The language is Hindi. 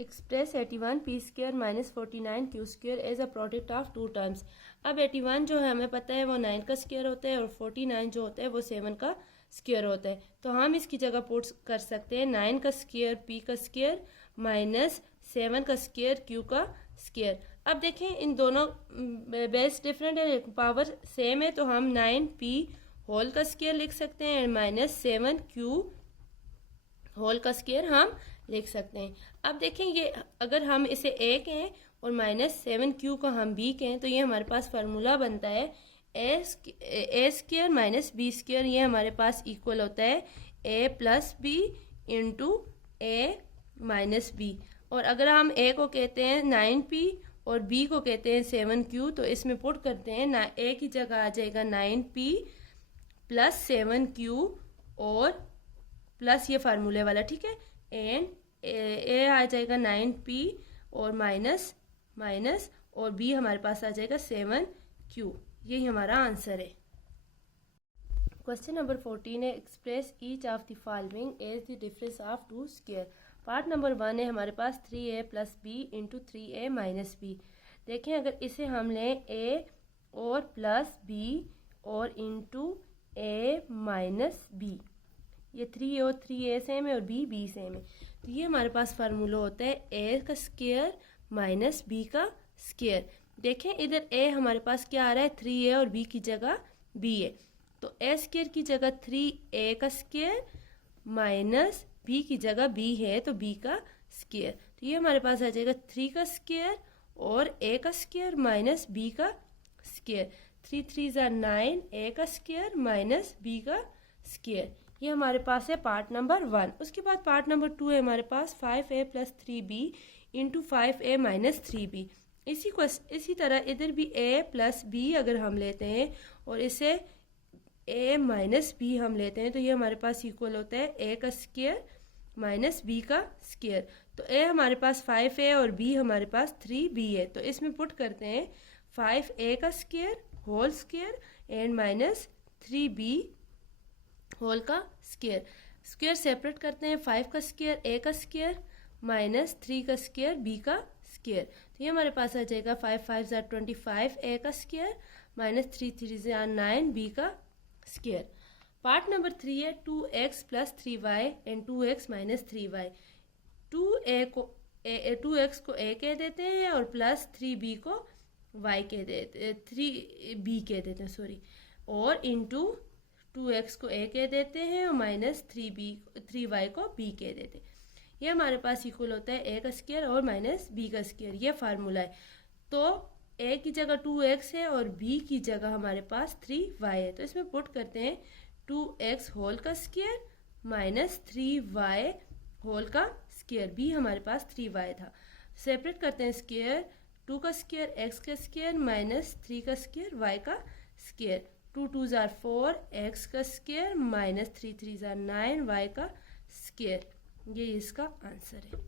Express 81 p square minus 49 q square as a product of two terms. अब 81 जो है हमें पता है वो 9 का स्क्र होता है और 49 जो होता है वो 7 का स्क्र होता है। तो हम इसकी जगह पुट कर सकते हैं 9 का स्क्र पी का स्क्र माइनस 7 का स्क्र क्यू का स्क्र। अब देखें इन दोनों बेस डिफरेंट है, पावर सेम है, तो हम 9 पी होल का स्क्र लिख सकते हैं माइनस 7 क्यू होल का स्क्वायर हम लिख सकते हैं। अब देखें ये अगर हम इसे ए कहें और माइनस 7 क्यू को हम बी कहें तो ये हमारे पास फार्मूला बनता है ए स्क्वायर माइनस बी स्क्वायर। ये हमारे पास इक्वल होता है ए प्लस बी इंटू ए माइनस बी। और अगर हम ए को कहते हैं 9p और बी को कहते हैं 7q तो इसमें पुट करते हैं ना, ए की जगह आ जाएगा 9p प्लस 7q और प्लस ये फार्मूले वाला, ठीक है, एंड ए आ जाएगा 9p और माइनस माइनस और बी हमारे पास आ जाएगा 7q। यही हमारा आंसर है। क्वेश्चन नंबर 14 है express each of the following as the difference of two square. Part number 1 है हमारे पास 3a plus b into 3a minus b. देखें अगर इसे हम लें a और प्लस बी और इंटू a माइनस बी, ये 3 और 3a सेम है और b सेम है, तो ये हमारे पास फार्मूला होता है a का स्क्वायर माइनस b का स्क्वायर। देखें इधर a हमारे पास क्या आ रहा है 3a और b की जगह b है, तो a स्क्वायर की जगह 3a का स्क्वायर माइनस b की जगह b है तो b का स्क्वायर, तो ये हमारे पास आ जाएगा 3 का स्क्वायर और a का स्क्वायर माइनस b का स्क्वायर। 3 3 ज़ा 9, a का स्क्वायर माइनस b का स्क्वायर। ये हमारे पास है पार्ट नंबर 1। उसके बाद पार्ट नंबर 2 है हमारे पास 5a plus 3b into 5a minus 3b। इसी तरह इधर भी a प्लस b अगर हम लेते हैं और इसे a माइनस b हम लेते हैं तो ये हमारे पास इक्वल होता है a का स्क्वायर माइनस b का स्क्वायर। तो a हमारे पास 5a और b हमारे पास 3b है, तो इसमें पुट करते हैं 5a का square whole square and minus 3b whole का स्क्वायर। स्क्वायर सेपरेट करते हैं 5 का स्क्वायर a का स्क्वायर माइनस 3 का स्क्वायर b का स्क्वायर, तो ये हमारे पास आ जाएगा 5 5 ज़ा 25 a का स्क्वायर माइनस 3 3 ज़ा 9 b का स्क्वायर। पार्ट नंबर 3 है 2x plus 3y and 2x minus 3y। 2x को a कह देते हैं और प्लस 3b को y कह देते 3b कह देते हैं सॉरी, और इंटू 2x को a कह देते हैं और माइनस 3y को b कह देते हैं। ये हमारे पास इक्वल होता है a का स्क्वायर और माइनस b का स्क्वायर, ये फार्मूला है। तो a की जगह 2x है और b की जगह हमारे पास 3y है, तो इसमें पुट करते हैं 2x होल का स्क्वायर माइनस 3y होल का स्क्वायर। b हमारे पास 3y था, सेपरेट करते हैं स्क्वायर 2 का स्क्वायर x का स्क्वायर माइनस 3 का स्क्वायर y का स्क्वायर। 2 2 ज़ा 4 x का स्क्वायर माइनस 3 3 ज़ा 9 y का स्क्वायर। ये इसका आंसर है।